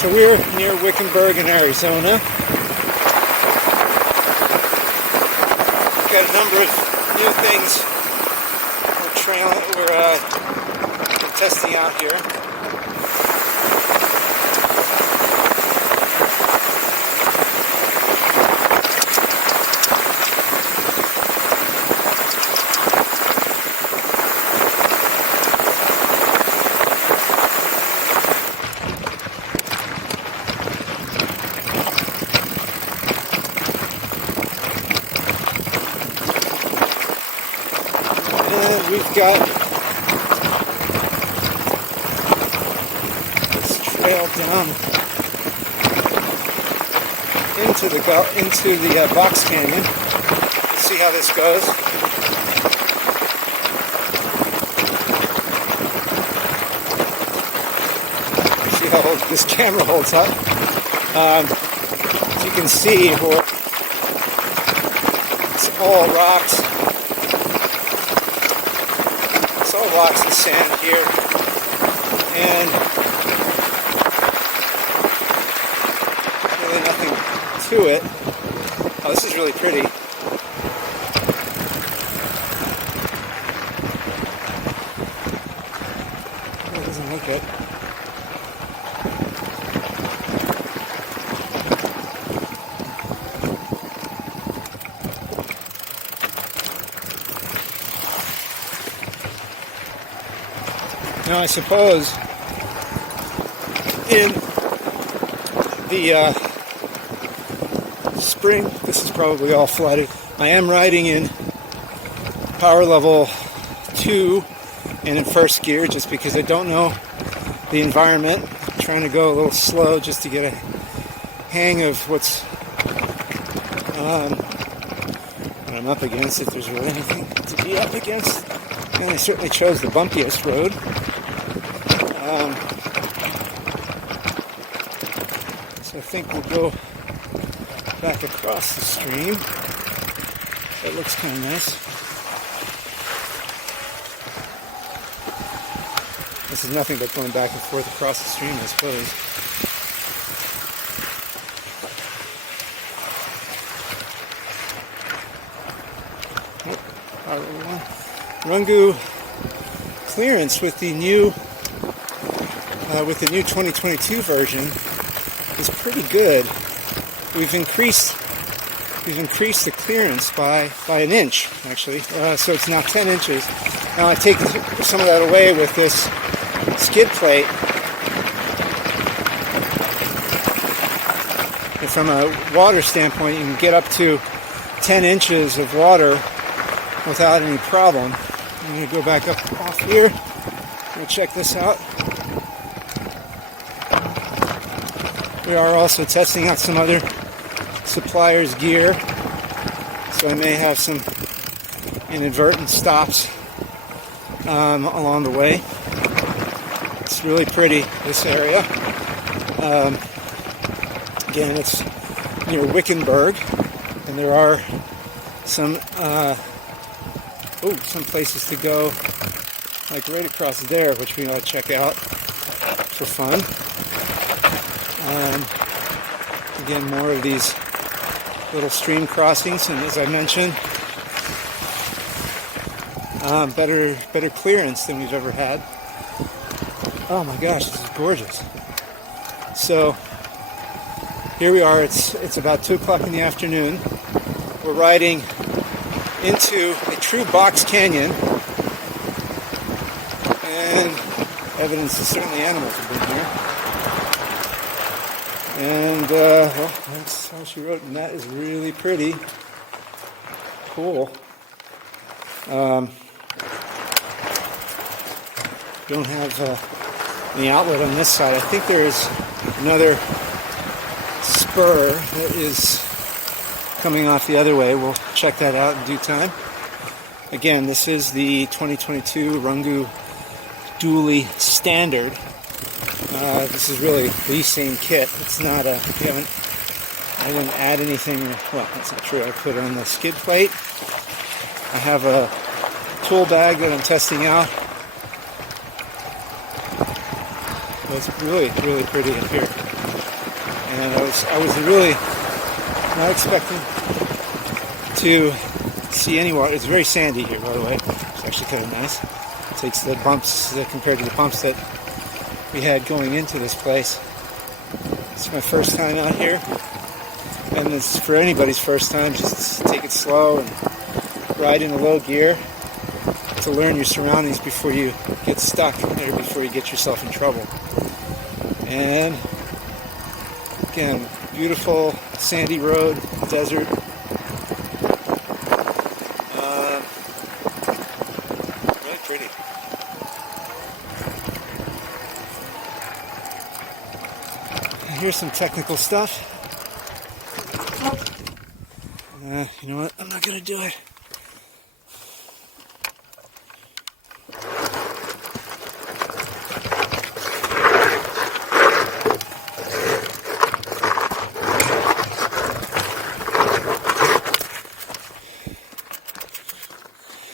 So we're near Wickenburg in Arizona. We've got a number of new things we're testing out here. And we've got this trail down into the Box Canyon. Let's see how this goes. See how this camera holds up. As you can see, it's all rocks. It's all rocks and sand here, and really nothing to it. Oh, this is really pretty. It doesn't look it. Now, I suppose in the spring, this is probably all flooded. I am riding in power level 2 and in first gear just because I don't know the environment. I'm trying to go a little slow just to get a hang of what I'm up against, if there's really anything to be up against. And I certainly chose the bumpiest road. So I think we'll go back across the stream. That looks kind of nice. This is nothing but going back and forth across the stream, I suppose. Rungu clearance with the new 2022 version is pretty good. We've increased the clearance by an inch, actually. So it's now 10 inches. Now I take some of that away with this skid plate. And from a water standpoint, you can get up to 10 inches of water without any problem. I'm going to go back up off here. I'm going to check this out. We are also testing out some other suppliers' gear, so I may have some inadvertent stops along the way. It's really pretty, this area. Again, it's near Wickenburg, and there are some places to go, like right across there, which we ought to check out for fun. Again, more of these little stream crossings, and as I mentioned, better clearance than we've ever had. Oh my gosh, this is gorgeous. So here we are. It's about 2 o'clock in the afternoon. We're riding into a true box canyon, and evidence is certainly animals have been here. And well, that's how she wrote, and that is really pretty cool. Don't have any outlet on this side. I think there is another spur that is coming off the other way. We'll check that out in due time. Again, this is the 2022 Rungu Dualie Standard. This is really the same kit. It's not I didn't add anything. Well, that's not true. I put on the skid plate. I have a tool bag that I'm testing out. It's really, really pretty up here. And I was really not expecting to see any water. It's very sandy here, by the way. It's actually kind of nice. It takes the bumps compared to the bumps that we had going into this place. It's my first time out here, and it's for anybody's first time. Just take it slow and ride in a low gear to learn your surroundings before you get stuck or before you get yourself in trouble. And again, beautiful sandy road, desert. Really pretty. And here's some technical stuff. You know what? I'm not going to do it.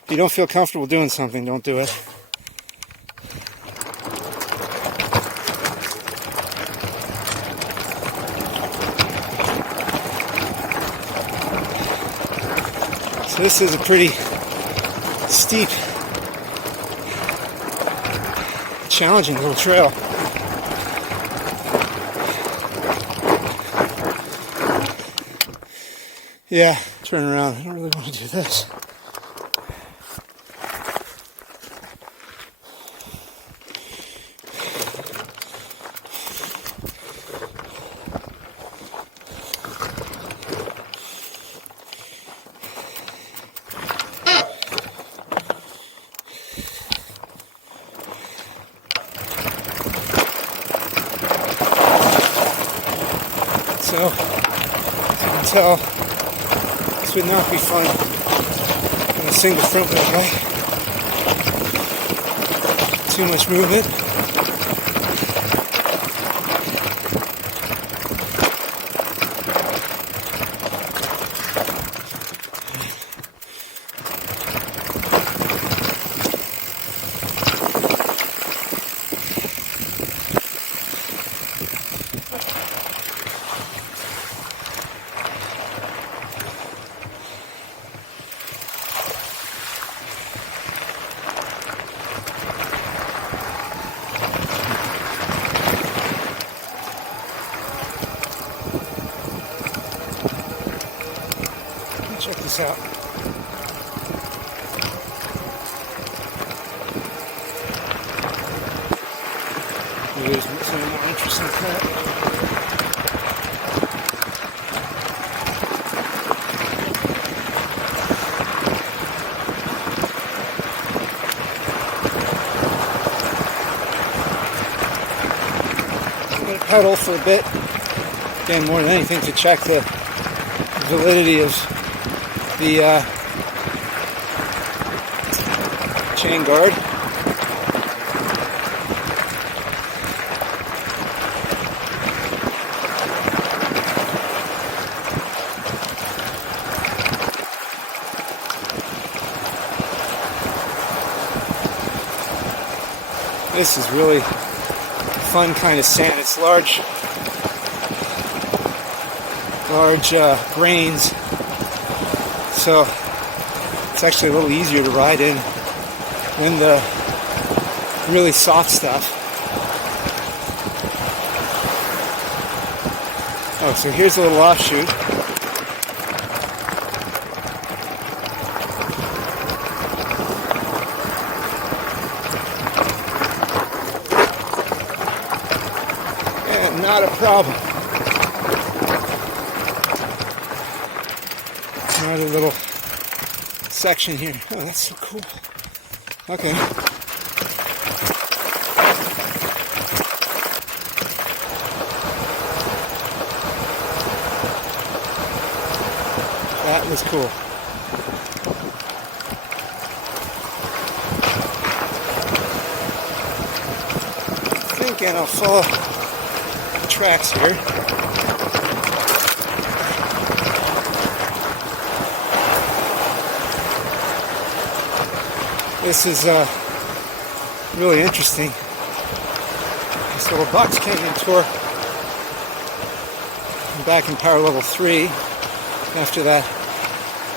If you don't feel comfortable doing something, don't do it. So this is a pretty steep, challenging little trail. Yeah, turn around. I don't really want to do this. So, as you can tell, this would not be fun in a single front wheel bike. Too much movement. Check this out. Here's some more interesting crap. I'm going to pedal for a bit. Again, more than anything, to check the validity of the chain guard. This is really fun kind of sand. It's large grains. So it's actually a little easier to ride in than the really soft stuff. Oh, so here's a little offshoot. And not a problem. Another little section here. Oh, that's so cool. Okay. That was cool. I think, and I'll follow the tracks here. This is really interesting. This little box canyon tour back in power level 3 after that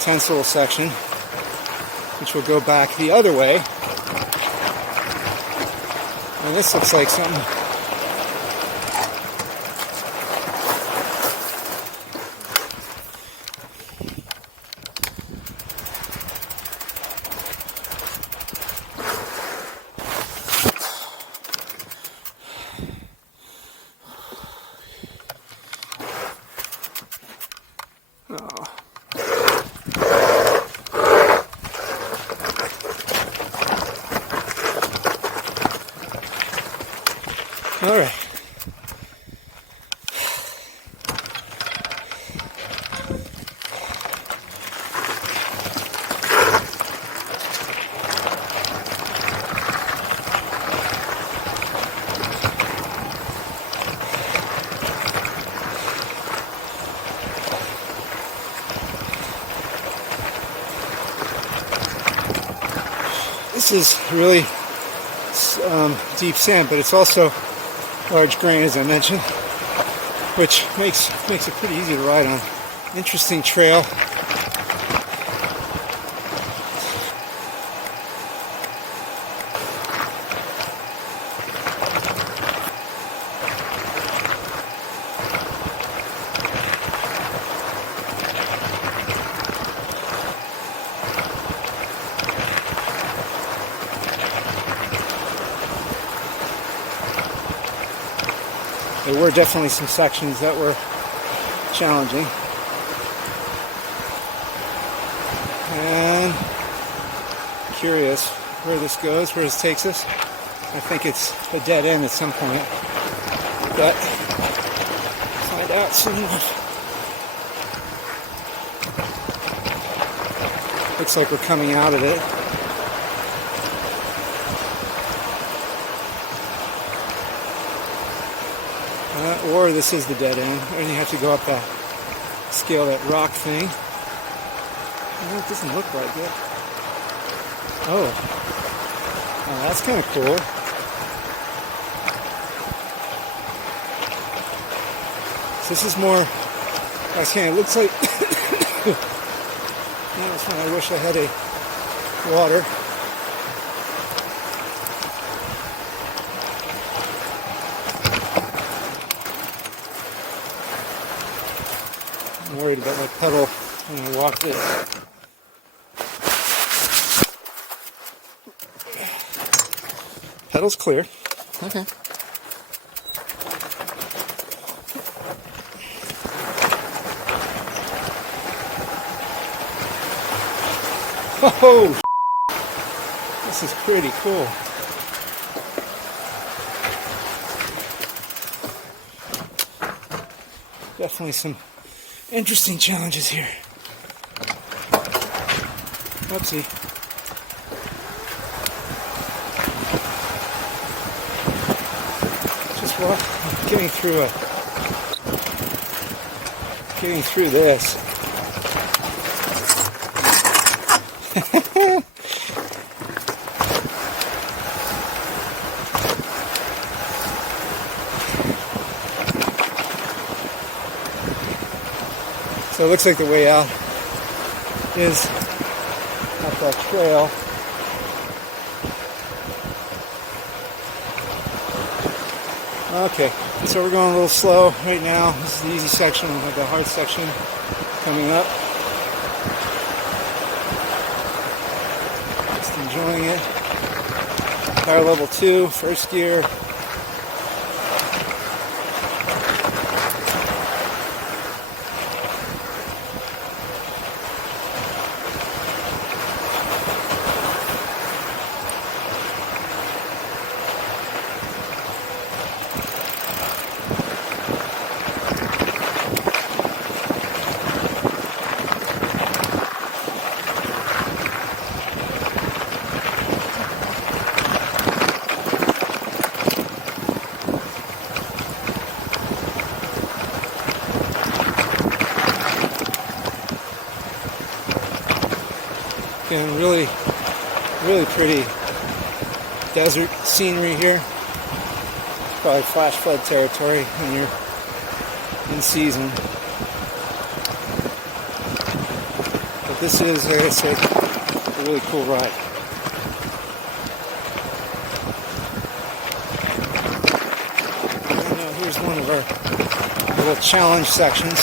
tensile section, which will go back the other way. And this looks like something. Oh. All right. This is really deep sand, but it's also large grain, as I mentioned, which makes it pretty easy to ride on. Interesting trail. There were definitely some sections that were challenging. And curious where this goes, where this takes us. I think it's a dead end at some point. But find out soon enough. Looks like we're coming out of it. Or this is the dead end, and you have to go up that, scale that rock thing. Well, it doesn't look like it. Oh, that's kind of cool. So this is more, it looks like, that's when I wish I had a water. I'm worried about my pedal when I walk this. Pedal's clear. Okay. Oh, this is pretty cool. Definitely some interesting challenges here. Oopsie. Just getting through this. So it looks like the way out is up that trail. Okay, so we're going a little slow right now. This is the easy section. We have the hard section coming up. Just enjoying it. Power level 2, first gear. And really pretty desert scenery here. Probably flash flood territory when you're in season. But this is, like I said, a really cool ride. And now here's one of our little challenge sections.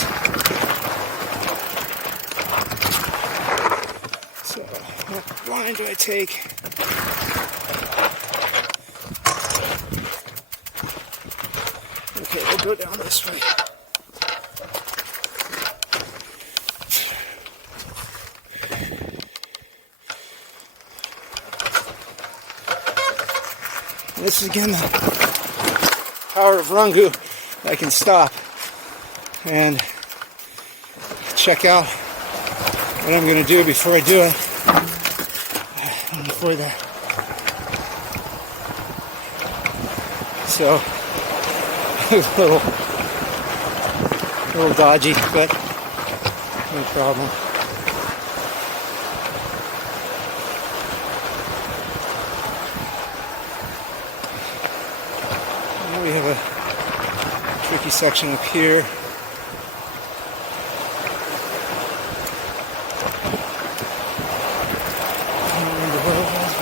So, what line do I take? Okay, we'll go down this way. And this is again the power of Rungu. I can stop and check out what I'm going to do before I do it. Before that. So, a little dodgy, but no problem. Now we have a tricky section up here. I don't remember what it was.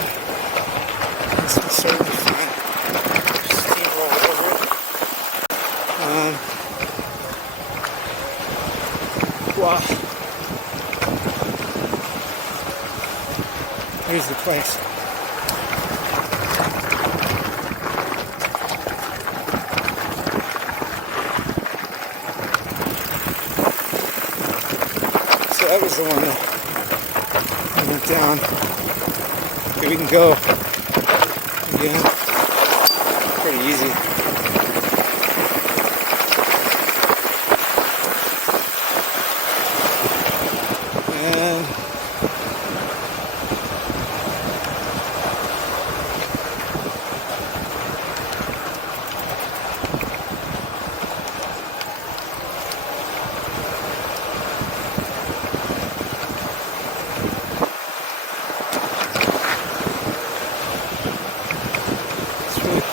It's the surface. Wow. Here's the place. So that was the one that I went down. Okay, we can go again. Pretty easy.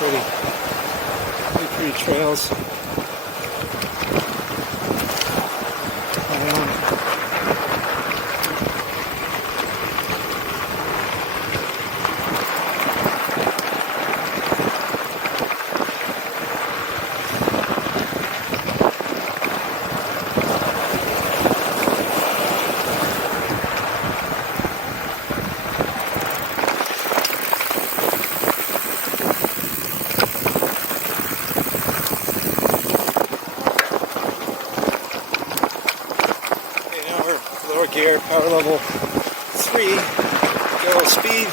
Really pretty trails. Lower gear, power level 3, go speed.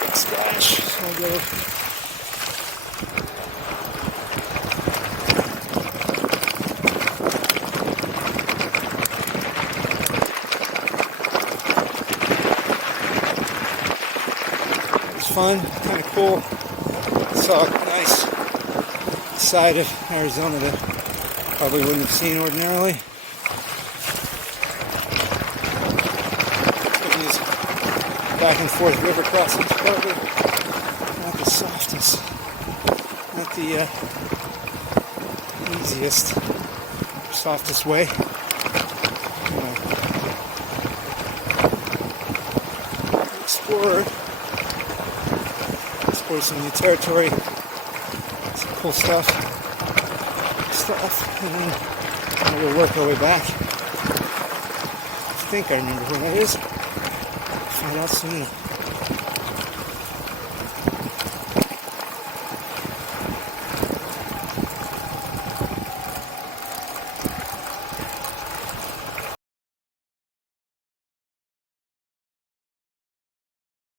Big splash, so I'll go. Fun, kind of cool. Saw a nice side of Arizona that probably wouldn't have seen ordinarily. These back and forth river crossings probably not the softest, not the easiest, softest way. Explorer. Explore some new territory, some cool stuff, and then we'll work our way back. I think I remember where that is. Find out soon enough.